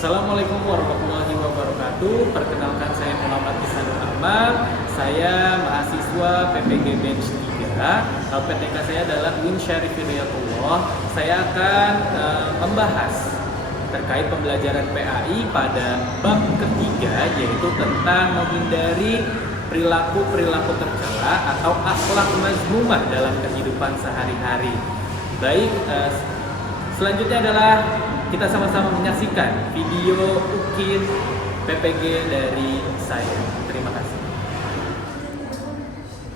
Assalamualaikum warahmatullahi wabarakatuh. Perkenalkan, saya Muhammad Isanur Ahmad. Saya mahasiswa PPG Bench 3. LPTK saya adalah Win Syarif Hidayatullah. Saya akan membahas terkait pembelajaran PAI pada bab ketiga, yaitu tentang menghindari perilaku-perilaku tercela atau akhlak mazmumah dalam kehidupan sehari-hari. Baik, selanjutnya adalah kita sama-sama menyaksikan video ukir PPG dari saya. Terima kasih.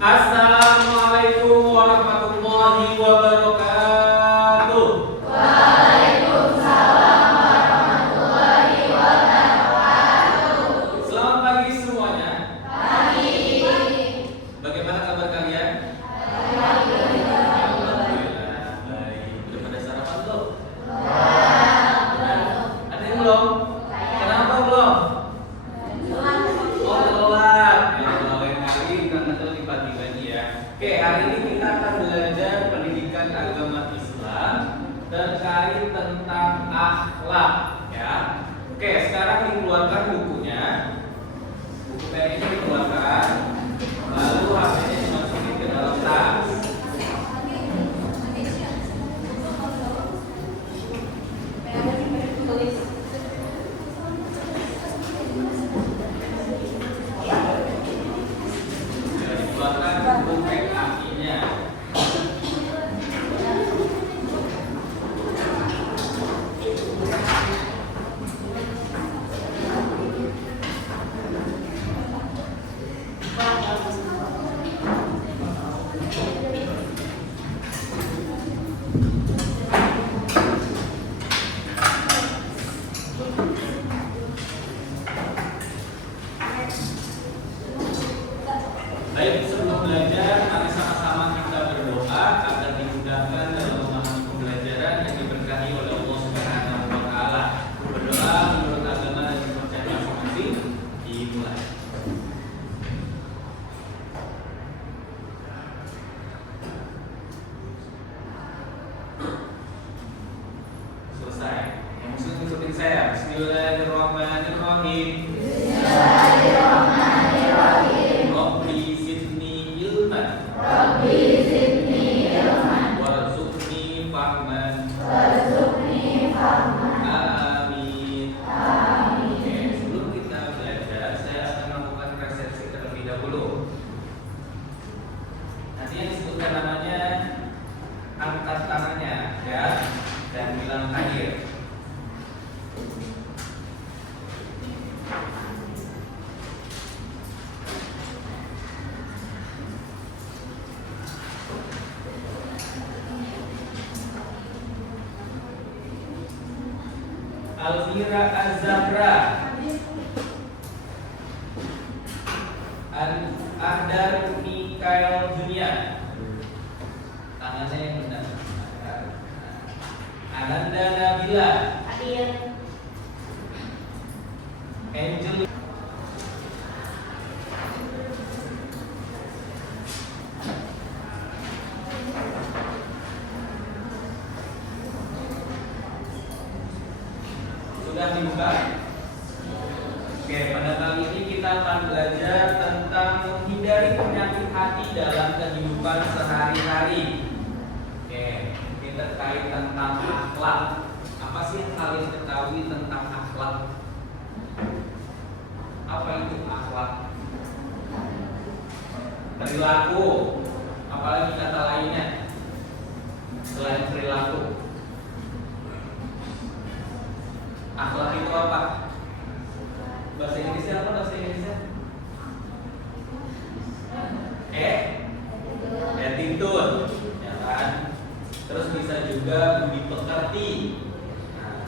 Assalamualaikum warahmatullahi wabarakatuh. Waalaikumsalam warahmatullahi wabarakatuh. Selamat pagi semuanya. Pagi. Bagaimana kabar kalian? Alhamdulillah. Baik. Udah pada sarapan belum? Belum. Ada yang belum? Kenapa belum? Oh, telat. Ya, lain kali karena lebih pagi lagi ya. Oke, hari ini kita akan belajar pendidikan agama Islam terkait tentang akhlak ya. Oke, sekarang dikeluarkan bukunya. Buku PAI-nya dikeluarkan. Lalu HP-nya dimasukin ke dalam tas. Dikeluarkan buku PAI-nya. Baik, sebelum belajar, mari sama-sama kita berdoa agar dimudahkan dalam memahami pembelajaran yang diberkahi oleh Allah Subhanahu wa Ta'ala. Berdoa menurut agama dan kepercayaan masing-masing. Dimulai. Selesai. Yang muslim ikutin saya. Bismillahirrahmanirrahim. Rabbi zidni ilman. Warzuqni fahman. Amin. Oke, sebelum kita belajar, saya akan melakukan resepsi terlebih dahulu. Nanti yang disebutkan namanya, angkat tangannya ya, dan bilang hadir. Alfira Az-Zahra, Ahdar Mikael Junior, tangannya yang benar. Ananda Nabila, Angel, sudah dibuka? Oke, pada kali ini kita akan belajar tentang menghindari penyakit hati dalam kehidupan sehari-hari. Oke, kita terkait tentang akhlak. Apa sih yang kalian ketahui tentang akhlak? Apa itu akhlak? Perilaku. Apalagi kata lainnya selain perilaku? Akhlak itu apa? Bahasa Inggrisnya apa bahasa Inggrisnya? Attitude, ya kan? Terus bisa juga budi pekerti. Nah,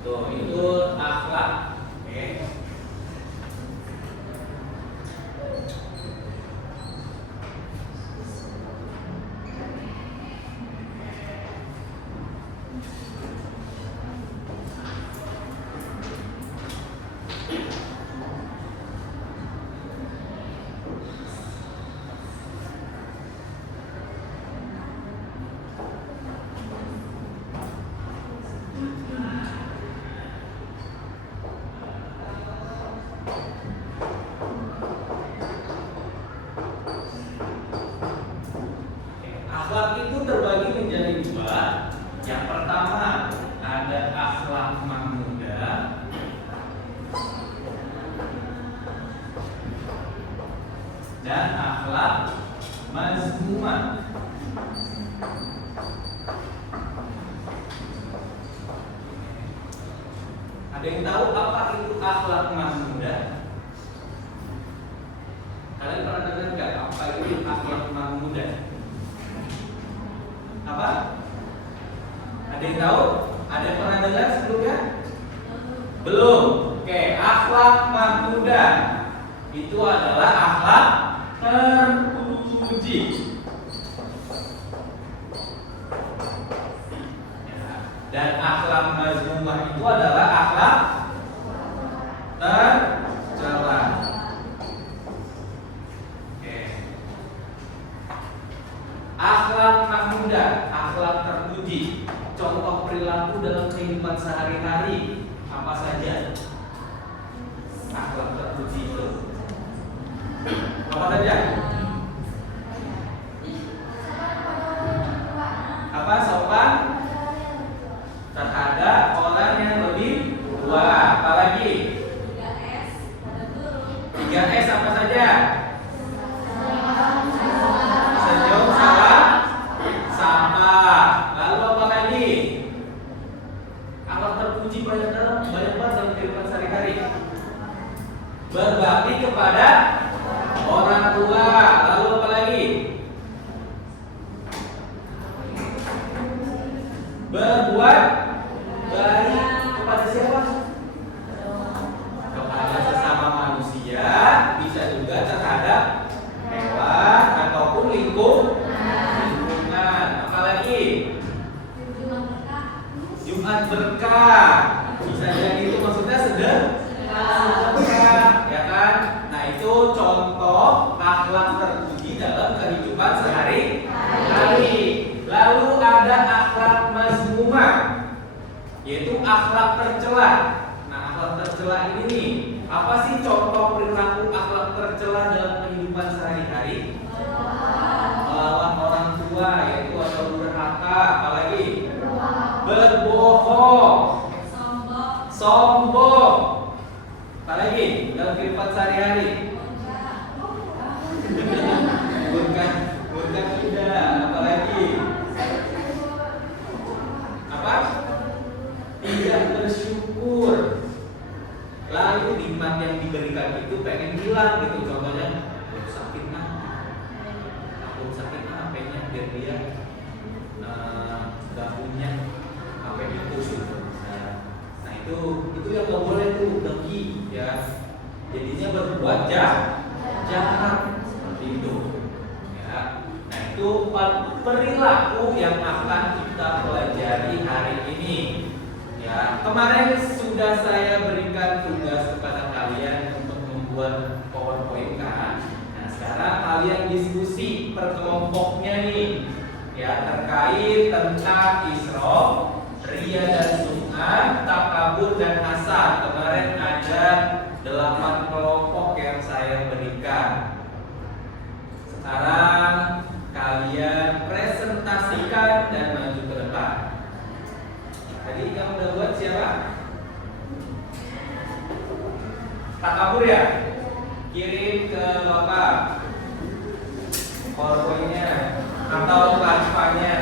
tuh itu akhlak. Oke. Yang pertama ada akhlak mahmudah. Dan akhlak mazmumah. Ada yang tahu apa itu akhlak mahmudah? Kalian pernah dengar nggak apa itu akhlak mahmudah? Apa? Ada yang tahu? Ada yang pernah dengar sebelumnya? Belum. Oke, akhlak mahmudah itu adalah akhlak terpuji. Dan akhlak mazmumah itu adalah akhlak tercela. Oke. Akhlak mahmudah, akhlak terpuji. Contoh perilaku dalam kehidupan sehari-hari apa saja? Akhlak terpuji itu apa saja? Apa? Sopan terhadap orang yang lebih tua. Apalagi? 3S apa saja? Senyum, salam, sapa. Lalu apa lagi? Akhlak terpuji banyak banget dalam kehidupan sehari-hari. Berbakti kepada orang tua. Lalu apa lagi? Berbuat baik kepada siapa? Kepada sesama manusia, bisa juga terhadap hewan ataupun lingkungan. Apalagi? Jumat berkah. Bisa jadi itu maksudnya sedekah, ya kan? Nah, itu contoh akhlak terpuji dalam kehidupan sehari-hari. Lalu ada akhlak mazmumah, yaitu akhlak tercela. Nah, akhlak tercela ini nih, apa sih contoh perilaku akhlak tercela dalam kehidupan sehari-hari? Melawan orang tua, yaitu atau durhaka. Apalagi? Berbohong, sombong. Apalagi dalam kehidupan sehari-hari? Bukan tidak. Apalagi? Apa? Tidak bersyukur. Lalu nikmat yang diberikan itu pengen hilang gitu. Contohnya, aku sakit HP-nya biar dia gak punya HP itu gitu. Nah itu yang gak boleh tuh, dengki ya. Jadinya berbuat jahat seperti itu. Ya. Nah itu perilaku yang akan kita pelajari hari ini. Ya, kemarin sudah saya berikan tugas kepada kalian untuk membuat PowerPoint kan. Nah, sekarang kalian diskusi per kelompoknya nih. Ya, terkait tentang Isra, Ria dan Sum'ah, Takabur dan Hasad. Kemarin ada 8 kelompok yang saya berikan. Sekarang kalian presentasikan dan maju ke depan. Tadi kamu udah buat siapa? Takabur ya? Kirim ke Bapak PowerPoint-nya atau Canva-nya.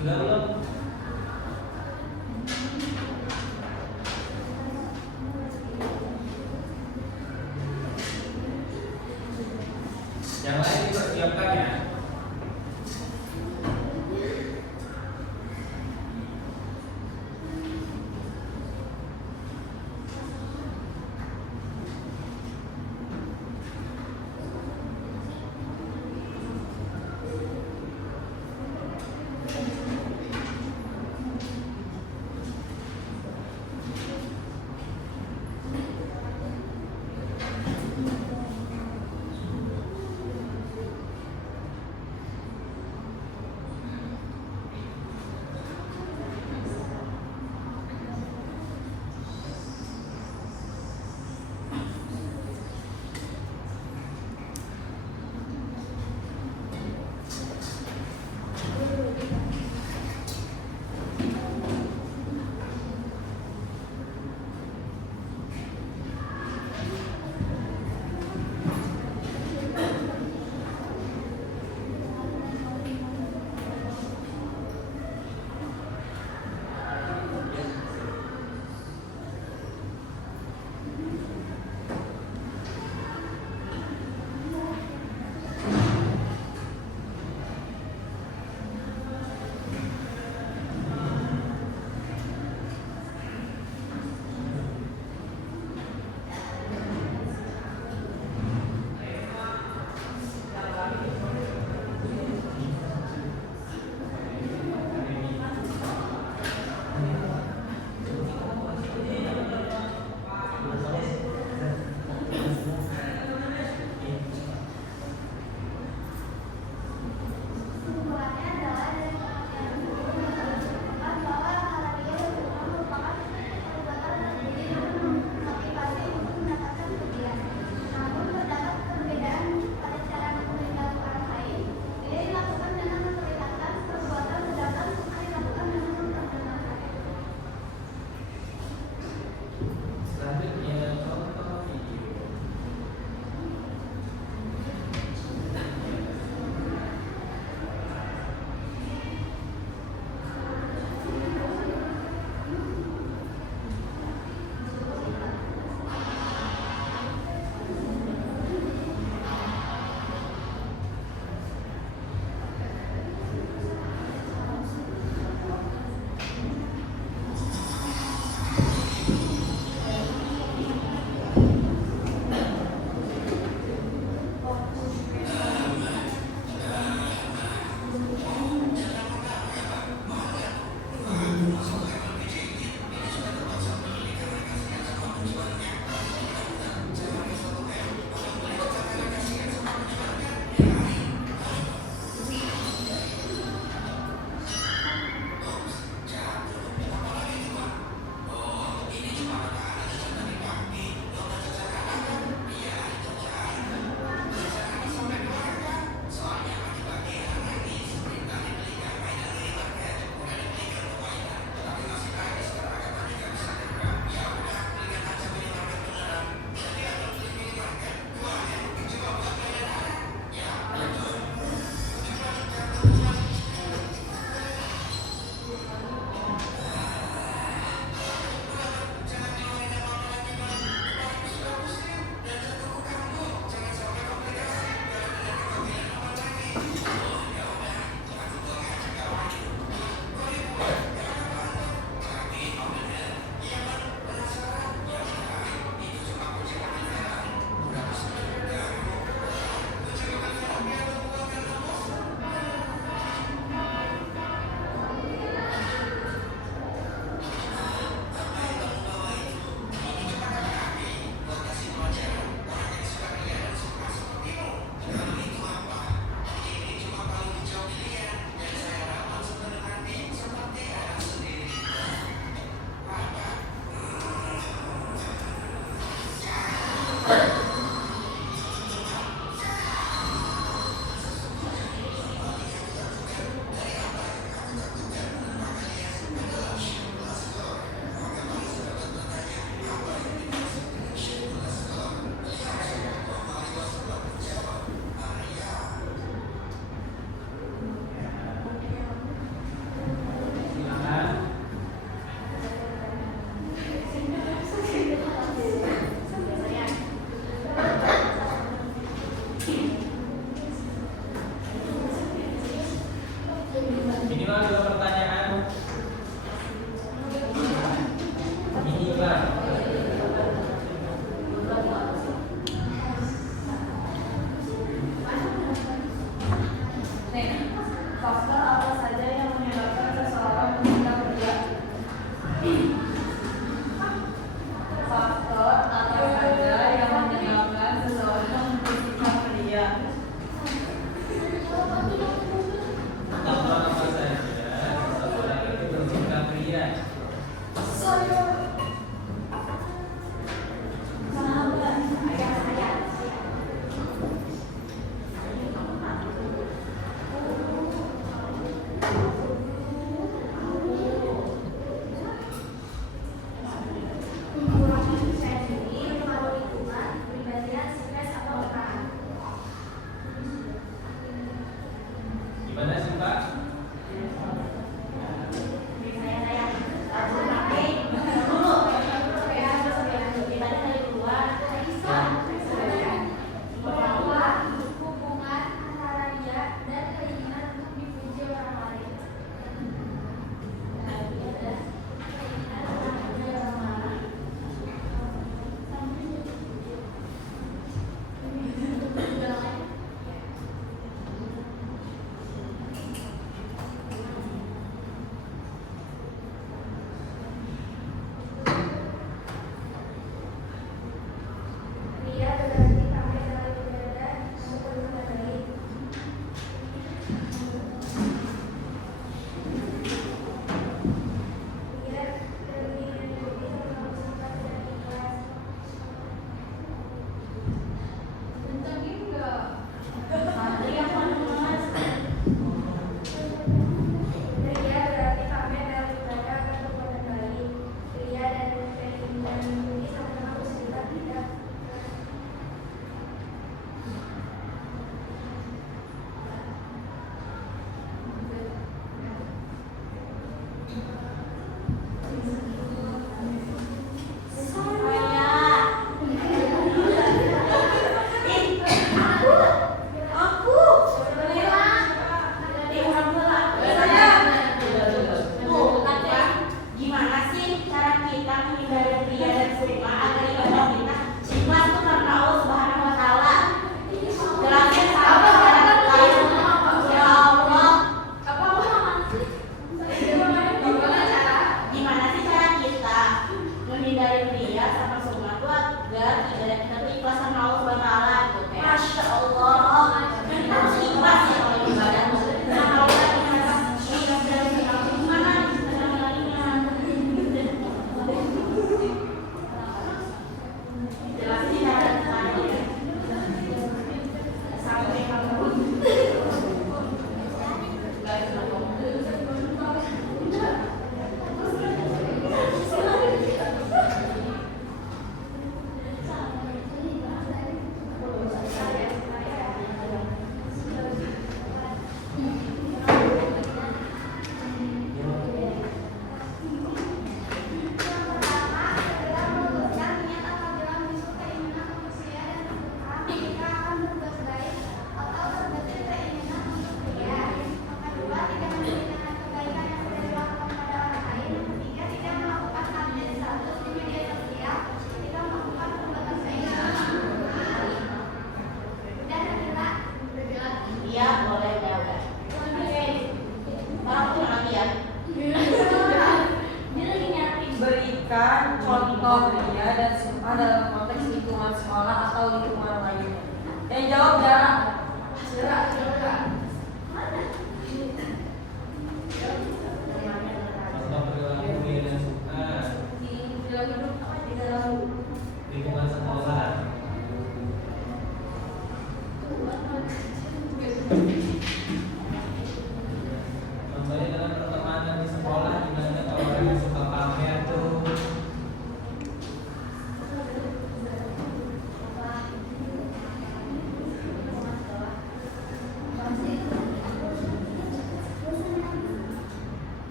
Sudah belum? Yang lain dipersiapkan ya.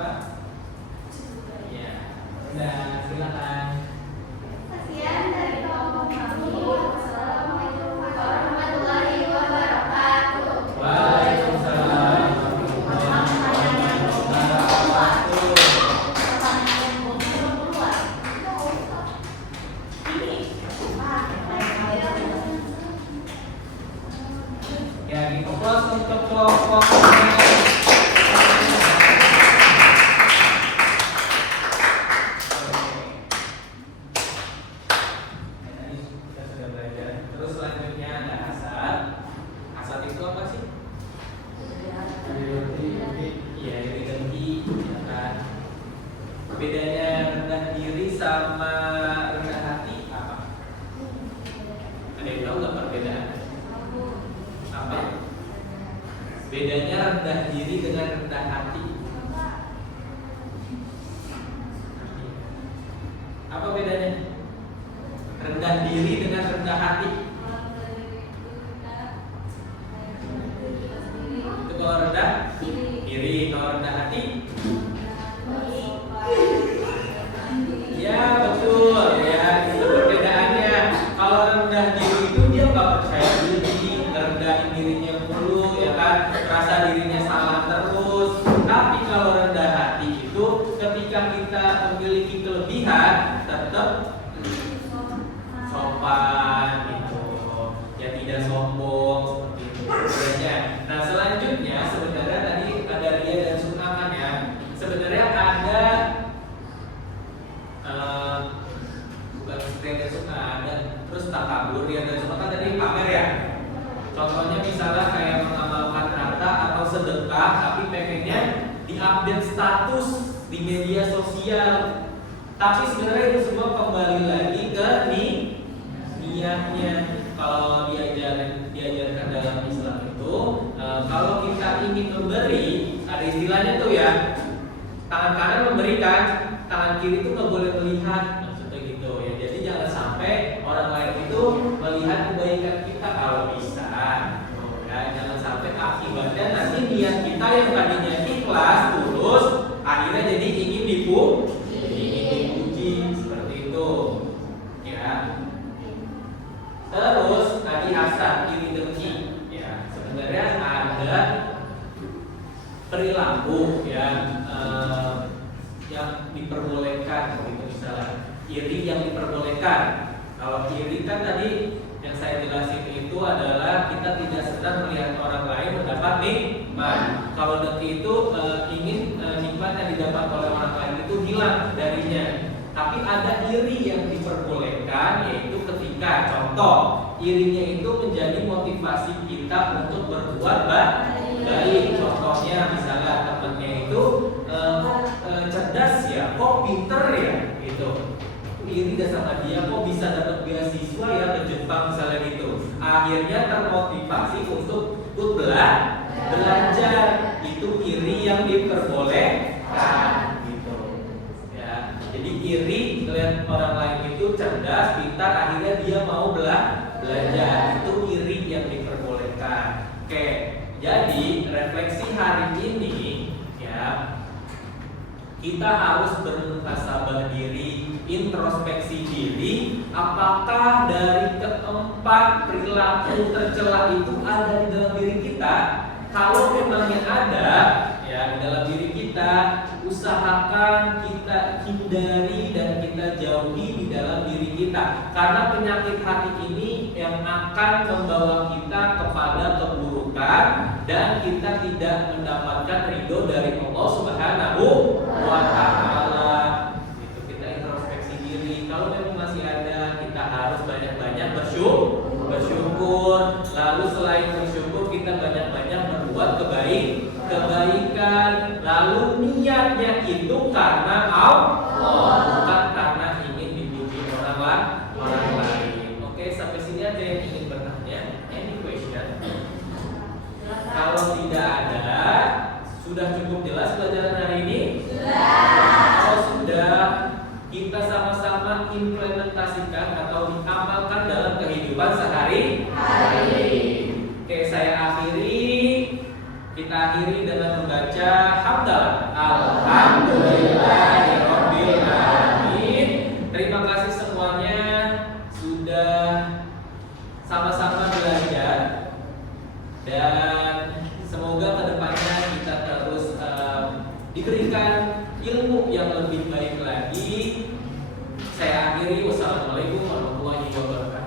Pak? Iya. Nah, silakan. Sekian dari kelompok kami. Wassalamualaikum warahmatullahi wabarakatuh. Waalaikumsalam warahmatullahi wabarakatuh. Ya, difokus untuk kelompok. Terus selanjutnya ada asad. Asad itu apa sih? Iya, iri dengki, ya kan. Bedanya rendah diri sama rendah hati apa? Ada yang tahu nggak perbedaan? Apa? Bedanya rendah diri dengan rendah hati. Apa bedanya? Rendah diri dengan rendah hati. Itu kalau rendah diri, kalau rendah hati. Ya betul ya, itu perbedaannya. Kalau rendah diri itu dia nggak percaya diri, ngerendahin dirinya mulu, ya kan, merasa dirinya salah terus. Tapi kalau rendah hati itu ketika kita memiliki kelebihan tetap sopan gitu, ya tidak sombong seperti itu sebenarnya. Nah selanjutnya sebenarnya tadi ada ria dan sukma kan ya. Sebenarnya ada bukan ria dan sukma, ada terus takabur. Ria dan sukma kan tadi pamer ya. Contohnya misalnya kayak mengamalkan harta atau sedekah tapi pengennya diupdate status di media sosial. Tapi sebenarnya itu semua kembali lagi ke niatnya. Kalau diajarkan dalam Islam itu, kalau kita ingin memberi, ada istilahnya tuh ya, tangan kanan memberikan, tangan kiri itu nggak boleh melihat, maksudnya gitu ya. Jadi jangan sampai orang lain itu melihat kebaikan kita kalau bisa. Ya, jangan sampai akibatnya nanti niat kita yang tadinya ikhlas, tulus, akhirnya jadi ingin dipuji seperti itu. Ya. Terus tadi hasad, iri dengki, ya sebenarnya ada perilaku yang diperbolehkan, gitu misalnya iri yang diperbolehkan. Kalau iri kan tadi yang saya jelasin itu adalah kita tidak sedang melihat orang lain mendapat nikmat. Kalau dengki itu ingin nikmat yang didapat oleh orang lain itu hilang darinya. Tapi ada iri yang diperbolehkan, yaitu ketika contoh irinya itu menjadi motivasi kita untuk berbuat baik. Contohnya misalnya temannya itu cerdas ya, kok pinter ya, gitu. Iri dah sama dia, kok bisa dapat beasiswa ya ke Jepang misalnya gitu. Akhirnya termotivasi untuk ikut belajar. Itu iri yang diperbolehkan. Jadi iri melihat orang lain itu cerdas, pintar, akhirnya dia mau belajar. Itu iri yang diperbolehkan. Oke, jadi refleksi hari ini ya, kita harus bermuhasabah diri, introspeksi diri. Apakah dari keempat perilaku tercela itu ada di dalam diri kita? Kalau memangnya ada ya di dalam diri kita, usahakan kita hindari dan kita jauhi di dalam diri kita. Karena penyakit hati ini yang akan membawa kita kepada keburukan dan kita tidak mendapatkan ridho dari Allah Subhanahu wa Ta'ala. Itu kita introspeksi diri. Kalau memang masih ada, kita harus banyak-banyak bersyukur. Lalu selain bersyukur, kita banyak-banyak berbuat kebaikan. Lalu niatnya itu karena Allah, bukan karena ingin dipuji orang lain. Oke, sampai sini ada yang ingin bertanya? Any question? Kalau tidak ada, sudah cukup jelas pelajaran hari ini? Kalau sudah, kita sama-sama implementasikan atau diamalkan dalam kehidupan sehari-hari. Oke, saya akhiri. Kita akhiri dengan membaca hamdalah. Alhamdulillahirabbil alamin. Terima kasih semuanya sudah sama-sama belajar, dan semoga kedepannya kita terus diberikan ilmu yang lebih baik lagi. Saya akhiri, wassalamualaikum warahmatullahi wabarakatuh.